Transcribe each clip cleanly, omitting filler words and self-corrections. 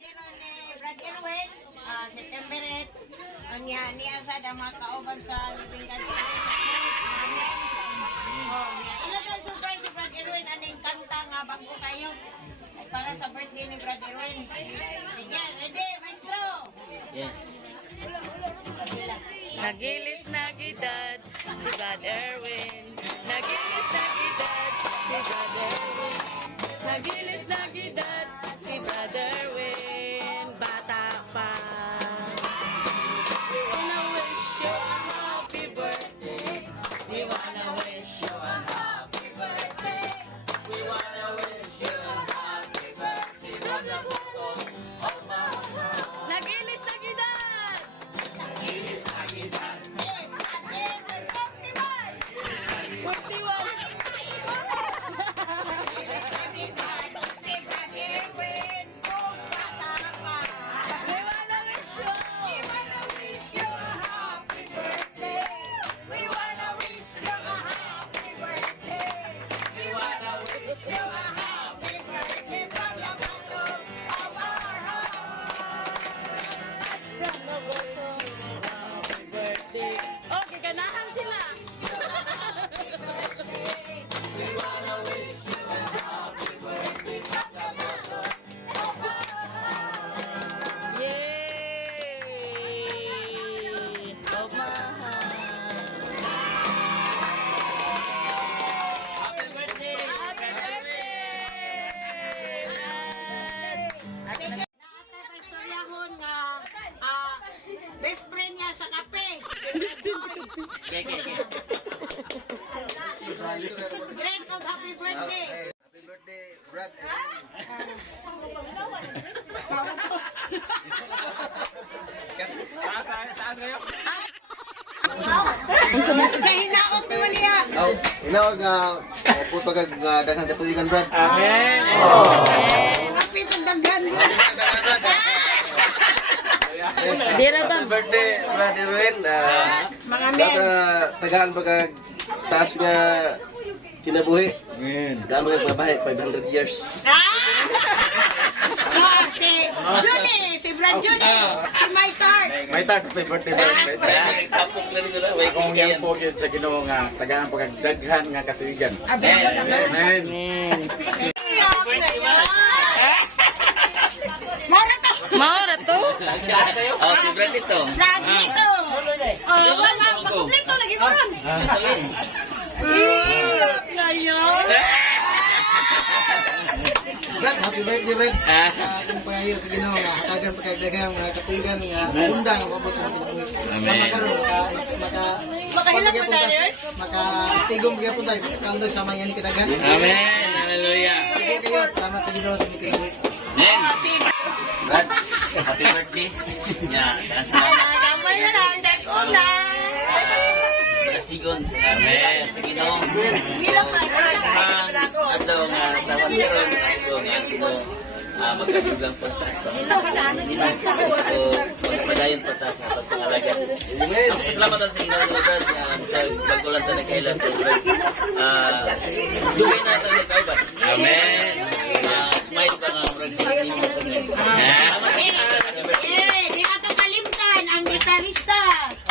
ni Brad Erwin, September 8, ang niya sa mga kauban sa Living God Spirit. Amen. Ilan na surprise si Brad Erwin, aning kanta nga bago kayo para sa birthday ni Brad Erwin. Sige, ready, maestro? Yeah. Nagilis na gidad si Brad Erwin. Nagilis na gidad si Brad Erwin. Nagilis na gidad si Brad Erwin. Bata pa. We wanna wish you a happy birthday. We wanna wish you a happy birthday. We wanna wish you a happy birthday from the bottom of my heart. Nagilis na gidad. Nagilis na gidad. 41. Okay, ganahan sila. We wanna wish you a happy birthday from the bottom of my heart. Yay! Of my heart. Happy birthday! Happy birthday! Naatay pa istoryahon nga best friend niya sa kape. Okay. Great of happy birthday. Happy birthday, Brad. Taas kayo. Sa hinaot mo niya. Inawag nga, po pagkag daghang katuligan, Brad. Amen. Kapit ang daghan mo. Dira ba? Happy birthday, Brad Erwin. Mga men. Tagaan pagkag taas nga kinabuhi. Amen. Tagaan pagkag mabahay, 500 years. Si Junie, si Brad Junie, si My Tart. May tart, happy birthday, Brad. May tart. Tapok na rin na. Akong yang po yun sa Ginoo nga tagaan pagkag daghan nga katuligan. Amen. Mara to. Maura to. Oh, si Brad ito. Brad dito. Oh, wala. Makumpleto lagi ko ron. Ngayon. Brad, happy birthday, Brad. Kung pangayo sa Ginoo nga hatagan pagkag daghang katuligan nga undang mabot sa kinabuhi. Sama karon Makahilang mo tayo yun? makatigom gyapon tayo sa kandog sama yan kadaghan. Amen. Hallelujah. Sige kayo, salamat sa Ginoo sa kinabuhi. Amen. Brad, happy birthday. Yeah, dance mo. Kamay na lang. Dako na. Sigon. Amen. Sige no. Bilang Ang adlaw nga tawag karon adlaw nga sino magkadugang pagtaas pa. So, magpadayon pagtaas sa pagpangalaga. Salamat sa Ginoo Lord nga sa pagkulan ta nagkailan ko. Dugay na tayo kauban. Amen. Smile pa nga Lord. di ato kalimtan ang gitarista.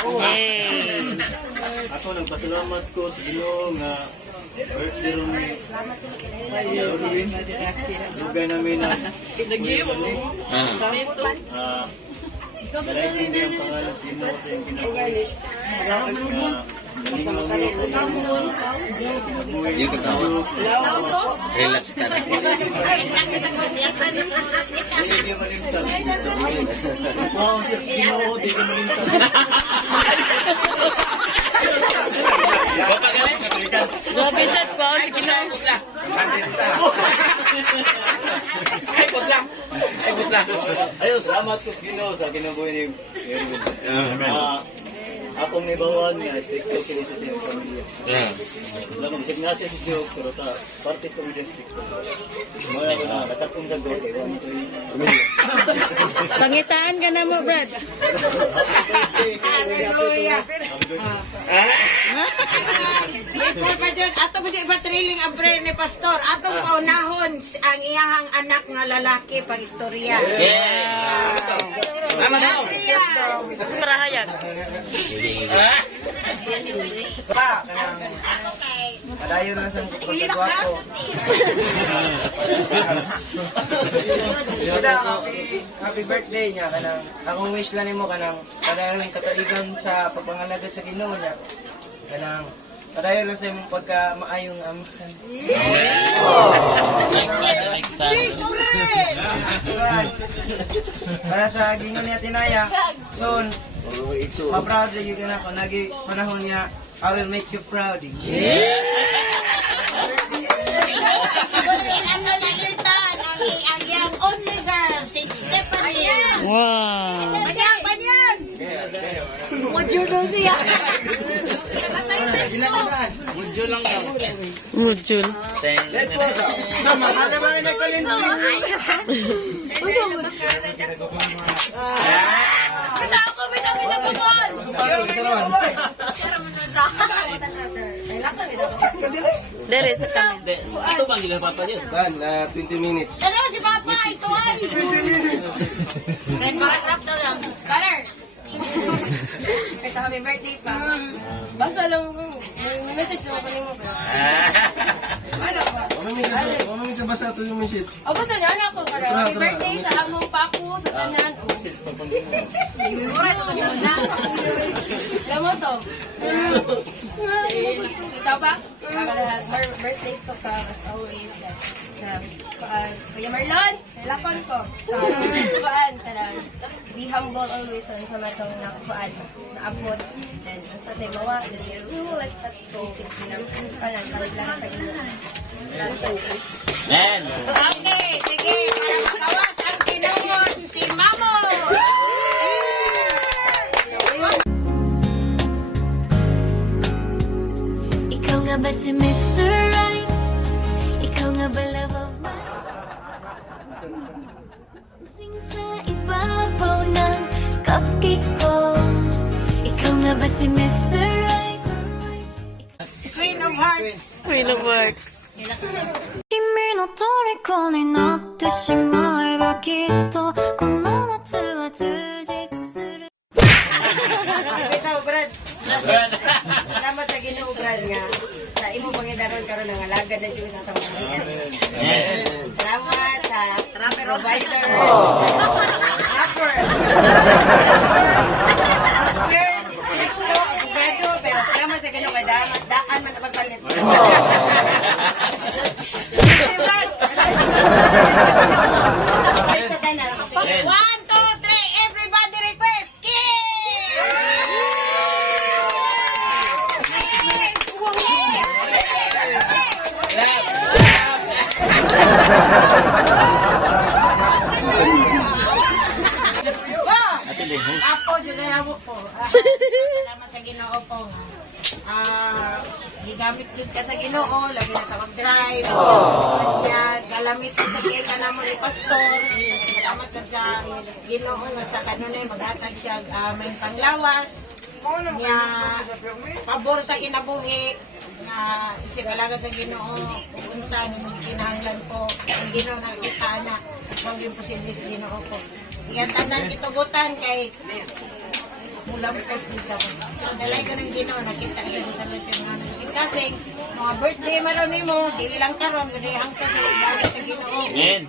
Yay! Ako nagpasalamat ko sa Ginoo nga birthday ron ni Erwin. Dugay namin na nalaking din ang pangalan sa Ginoo sa iyong kinabuhi. Ginoo niya sa iyong kinabuhi. Yung katawa. Relax ka na. Hindi ka malimtan. Wow, siya sa Ginoo, di ka malimtan. Grabe siya po. Sige na. Ayun, salamat ko sa Ginoo sa kinabuhi ni Erwin. Akong nibawan niya, stick ko kini sa siyang pamilya. Wala nang siya si Joe, pero sa parties ko medyo stick ko. Maya ko na, natakong sa God, iwan sa pamilya. Pangitaan ka na mo, Brad. Happy birthday! Hallelujah. Happy birthday! Before pa dyan, ato ba di ba trailing ang prayer ni Pastor? Atong kaunahon ang iyahang anak nga lalaki pag istorya. Parahayag. Padayon lang sa pagkagwapo. Happy birthday niya kanang akong wish lang nimo kanang padayon kataligan sa pagpangalagad sa Ginoo niya. Kanang padayon lang sa imong pagka maayong amahan. Para sa Ginoo niya tinaya. Soon, ma-proud na yun ako. Nagi panahon niya, I will make you proud. Ano nalitan ang iyang only girl, si Stephanie. Wow. Banyan! Mujul. Let's welcome. Ano ba yung nagkalinding? Dere sa kami. Dan, 20 minutes. Ano si Papa? Ito ay! 20 minutes. Then, makarap na lang. Color! Ito, happy birthday pa. Basta lang ko. May message naman ko mo ba? Ano ba? Ano medyo basa ito yung message? O, basta na anak ko. Happy birthday sa among papo, sa tanan. Oras ko na. Alam mo to? Ikaw ba? More birthdays ko ka, as always. Kuya Marlon, nilakon ko. So, kuan, be humble always sa matong nakuhaan, naabot. Then, sa mawa, then you rule like that to, kanan, kawit lang sa gino. Okay, sige, para makawas ang kinuon si Mamo! Ikaw nga ba si Mr. Right? Ikaw nga ba love of my sing sa ibabaw ng cupcake ko? Ikaw nga ba si Mr. Right? Queen of Hearts! Queen of Hearts. 君の虜になってしまえばきっとこの夏は充実する Ikaw, Brad. Salamat sa Ginoo, Brad, nga sa imo pangidaron karon ng alaga na Diyos sa tawag. Salamat sa provider. Rapper. Distrito, abogado, pero salamat sa Ginoo kay daan man napagpalit. Sige, Brad. Sa tanan. 1, 2, 3, everybody request. Apo, dinayabo po. Salamat sa Ginoo po. Gigamit din ka sa Ginoo, labi na sa mag-drive. Kanya, galamit ko sa kaya na mo ni Pastor. Salamat sa Ginoo nga sa kanunay maghatag siya may panglawas. Niya, pabor sa kinabuhi. Isip kalagat sa Ginoo, kung saan yung kinahanglan po, ang Ginoo nakita na, kung yung posible sa Ginoo po. Iyan tanan kitugutan kay mula mo kasi dito. So, dalay ko ng Ginoo, nakita ko sa lechon nga ng kasi, mga birthday maron mo, dili lang karon, kundi hangtod sa dali sa Ginoo. Amen.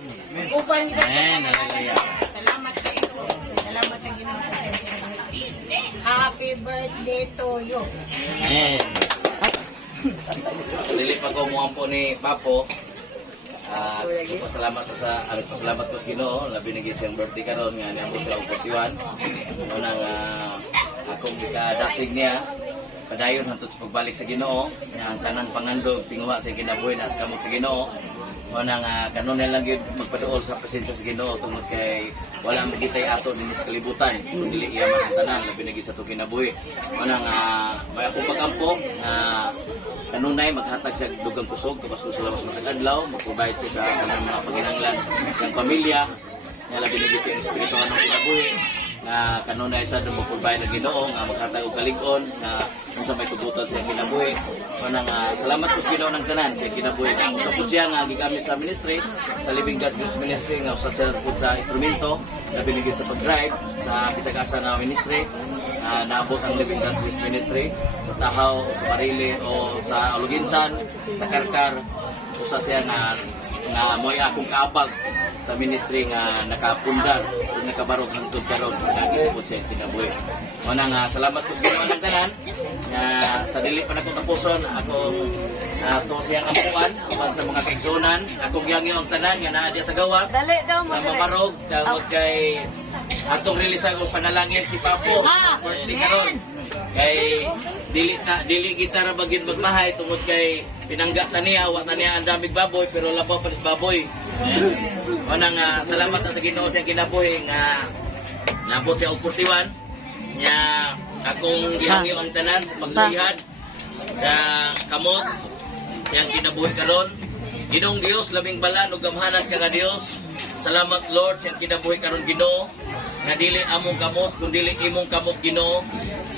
Uban kita salamat kayo. Salamat sa Ginoo sa happy birthday to you. Dili pa ko mo po ni Papo. Pasalamat ko sa pasalamat ko sa Ginoo, labi na gid siyang birthday karon nga niya sa 41. Unang akong ikadasig niya padayon hangtod sa pagbalik sa Ginoo, nga ang tanang pangandog tinguha sa kinabuhi na sa kamot sa Ginoo. Unang kanunay lang gyud magpaduol sa presensya sa Ginoo tungod kay wala magitay ato dinhi sa kalibutan, dili iya man ang tanan labi na gid sa tukinabui. Unang may akong pagampo kanunay maghatag sa dugang kusog kapag sa lawas matag adlaw, mag-provide siya sa kanang mga panginahanglan ng pamilya, nga labi na gid sa espirituhan ng kinabuhi. nga kanunay sa dumupulbay ng Ginoo nga maghatag og kalig-on nga unsa may tugutan sa kinabuhi. Manang salamat po sa Ginoo ng tanan sa kinabuhi. Sa pud siya nga gigamit sa ministry, sa Living God Grace Ministry nga usa sila pud sa instrumento na binigyan sa pag-drive sa bisag asa nga ministry. Naabot ang Living God Grace Ministry sa Tahaw, sa Marili o sa Aluginsan, sa Karkar. Usa siya nga mo'y akong kaabag sa ministry nga nakapundar ug nakabarog hangtod karon nagisipot sa kinabuhi. Una nga salamat po sa Ginoo ng tanan nga sa dili pa nako tapuson akong to siyang ampuan uban sa mga kaigsunan akong giangyo ang tanan nga naa diya sa gawas. Dali daw mo. Nga mabarog tawag kay atong release og panalangin si Papo. Birthday karon. Kay dili kita ra bagid magmahay tungod kay pinangga taniya wa taniya ang damig baboy pero labaw pa nis baboy. Unang salamat sa Ginoo sa kinabuhi nga nabot siya og 41 nya akong gihangyo ang tanan sa paglihad sa kamot yang kinabuhi karon. Ginoong Dios labing bala ug gamhanan ka nga Dios. Salamat Lord sa kinabuhi karon Ginoo nga dili among kamot kundi imong kamot Ginoo.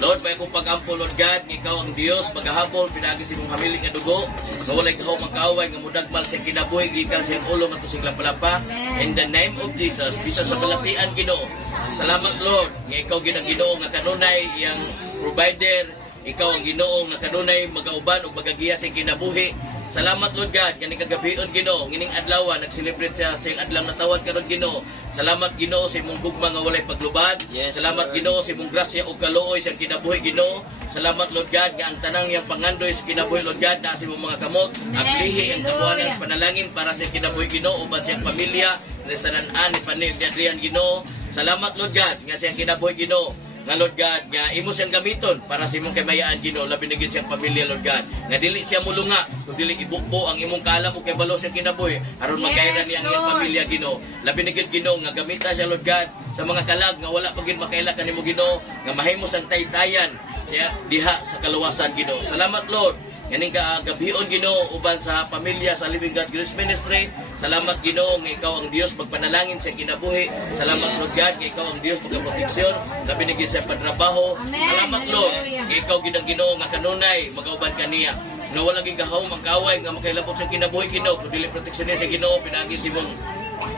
Lord, may akong pag-ampo, Lord God, ikaw ang Diyos, paghahabol, pinagis imong hamili nga dugo, na walay kahaw magkaaway, nga mudagmal sa kinabuhi, gikan sa ulo nga tusig lapalapa. In the name of Jesus, bisan sa balatian Ginoo. Salamat Lord, nga ikaw ginang Ginoo nga kanunay, iyang provider, ikaw ang Ginoo nga kanunay, magauban o magagiya sa kinabuhi. Salamat Lord God, ganing kagabion Ginoo, ngining adlaw nag-celebrate siya sa adlaw na tawad karon Ginoo. Salamat Ginoo sa imong gugma nga walay paglubad. Salamat Ginoo sa imong grasya ug kaluoy sa kinabuhi Ginoo. Salamat Lord God nga ang tanang niyang pangandoy sa kinabuhi Lord God na sa imong mga kamot. Aplihi ang tabuanan sa panalangin para sa kinabuhi Ginoo uban sa pamilya, restorantan ni Pani ug Adrian Ginoo. Salamat Lord God nga sa kinabuhi Ginoo. Nga Lord God, nga imo siyang gamiton para sa imong kamayaan Ginoo, labi na gid siyang pamilya Lord God. Nga dili siya mulunga, kung dili ibukbo ang imong kaalam ug kay balo siyang kinabuhi aron magkairan niya ang iyang pamilya Ginoo. Labi na gid Ginoo nga gamita siya Lord God sa mga kalag nga wala pa gid makaila kanimo Ginoo, nga mahimos ang taytayan siya diha sa kaluwasan Ginoo. Salamat Lord. Ganing gabion Ginoo uban sa pamilya sa Living God Grace Ministry. Salamat Ginoo nga ikaw ang Dios magpanalangin sa kinabuhi. Salamat Lord God nga ikaw ang Dios magproteksyon labi na gid sa pagtrabaho. Salamat Lord nga ikaw gid ang Ginoo nga kanunay magauban kaniya. Nga wala gid gahaw magkaaway nga makailabot sa kinabuhi Ginoo kun dili proteksyon sa Ginoo pinagi simong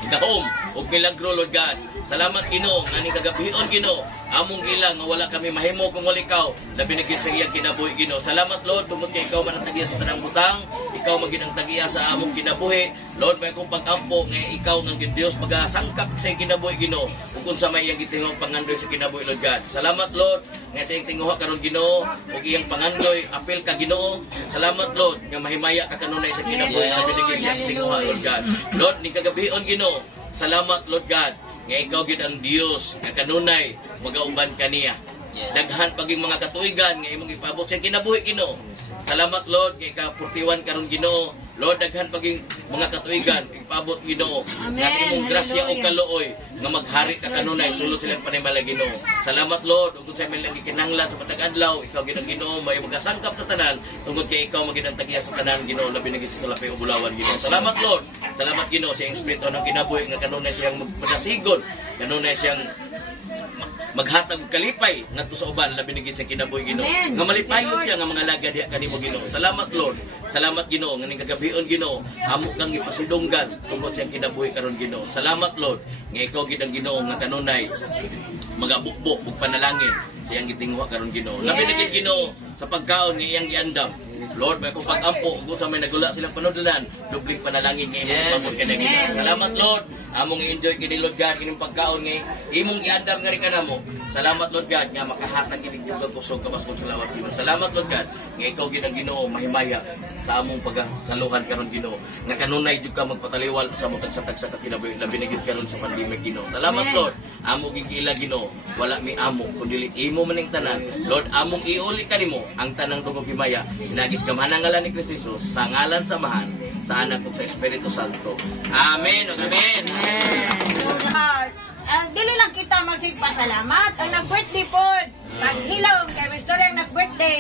dahom ug milagro Lord God. Salamat Ginoo nga ni kagabion Ginoo among ilang nga wala kami mahimo kung wala ikaw labi na gid sa iyang kinabuhi Ginoo. Salamat Lord tungod kay ikaw man ang tagiya sa tanang butang, ikaw magid ang tagiya sa among kinabuhi. Lord, may akong pag-ampo nga ikaw nga gid Dios magasangkap sa iyang kinabuhi Ginoo ug unsa may iyang gitingog pangandoy sa kinabuhi Lord God. Salamat Lord nga sa iyang tinguha karon Ginoo ug iyang pangandoy apil ka Ginoo. Salamat Lord nga mahimaya ka kanunay sa kinabuhi labi na gid sa tinguha Lord God. Lord, ni kagabion Ginoo, salamat Lord God nga ikaw gid ang Dios nga kanunay magauban kaniya. Daghan paging mga katuigan nga imong ipabot sa kinabuhi Ginoo. Salamat Lord nga ika-41 karon Ginoo. Lord, daghan paging mga katuigan ipabot Ginoo nga sa imong grasya o kaluoy nga maghari ka kanunay sulod silang panimala Ginoo. Salamat Lord ug sa imong gikinahanglan sa matag adlaw ikaw gid ang Ginoo may magasangkap sa tanan tungod kay ikaw magid ang tagiya sa tanan Ginoo labi na gid sa lapay ug bulawan Ginoo. Salamat Lord. Salamat Ginoo sa iyang espiritu ng kinabuhi nga kanunay siyang magpadasigon, kanunay siyang maghatag og kalipay ngadto sa uban labi na gid sa kinabuhi Ginoo. Nga malipayon siya nga mga lagad diha kanimo Ginoo. Salamat Lord. Salamat Ginoo nga ning kagabion Ginoo amo kang ipasidunggan tungod sa kinabuhi karon Ginoo. Salamat Lord nga ikaw gid ang Ginoo nga kanunay magabukbok ug panalangin sa iyang gitinguha karon Ginoo. Labi na gid Ginoo sa pagkaon nga iyang giandam. Lord, may akong pag-ampo kung sa may nagula silang panudulan, dubling panalangin nga imong pamod kanay Ginoo. Salamat Lord. Among i-enjoy kini Lord God kining pagkaon nga imong giandam nga rin kanamo. Salamat Lord God nga makahatag kini dugang kusog kabaskog sa lawas Ginoo. Salamat Lord God nga ikaw gid ang Ginoo mahimaya sa among pagsaluhan karon Ginoo. Nga kanunay jud ka magpataliwal sa among tagsa-tagsa ka kinabuhi labi na gid karon sa pandemic Ginoo. Salamat Lord. Amo gigila Ginoo. Wala mi amo kundi imo maning tanan. Lord, among iuli kanimo ang tanang dugong himaya. Nagis gamhanan ngalan ni Kristo Jesus sa ngalan samahan sa anak ug sa Espiritu Santo. Amen. Ug amen. Dili lang kita magsigpasalamat. Ang nag-birthday po, paghilaw, kay Mr. ang nag-birthday.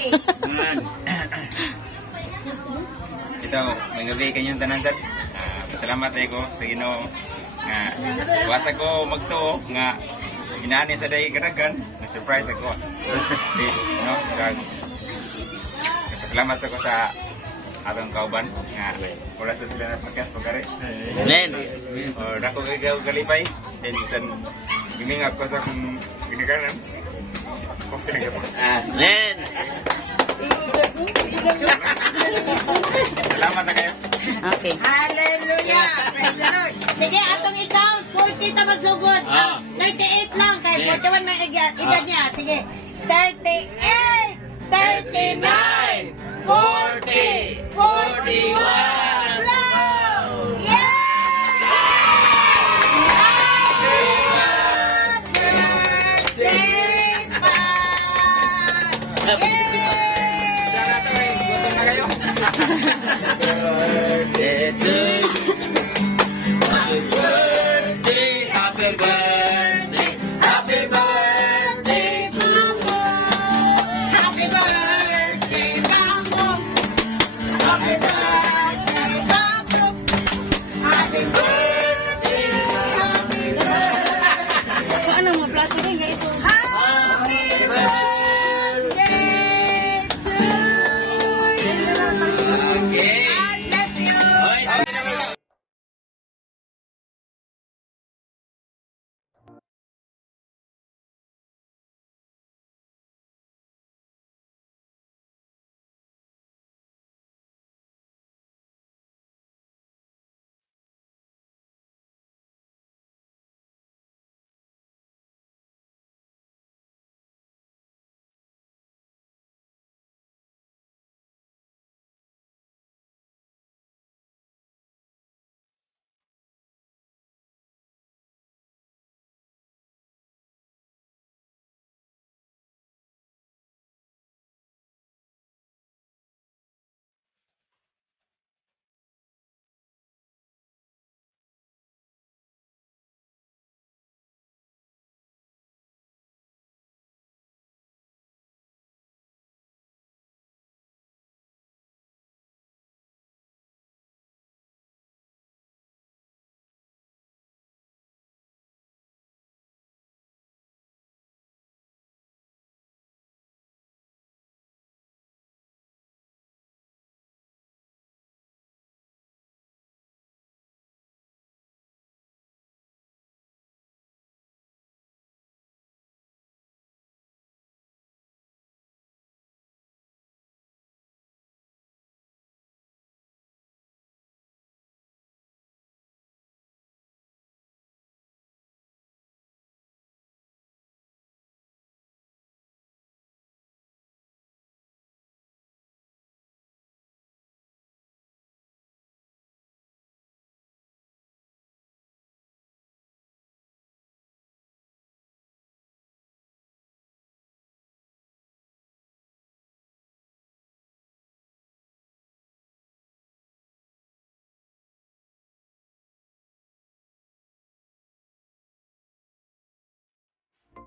Ito, may gabi kanyang tanan sir. Pasalamat ako sa Ginoo nga wasa ko magtuo nga inani sa day kanagan, na-surprise ako. Di, no? Salamat ako sa atong kauban nga wala sa sila na podcast pagkari. Amen. O dako kay galipay, then isan gimingap ko sa akong ginikanan. Okay po. Amen. Salamat na kayo. Okay. Hallelujah! Praise the Lord! Sige, atong i-count. 40 ta magsugod. 38 lang. Kaya 41 may edad niya. Sige. 38, 39, 40, 41,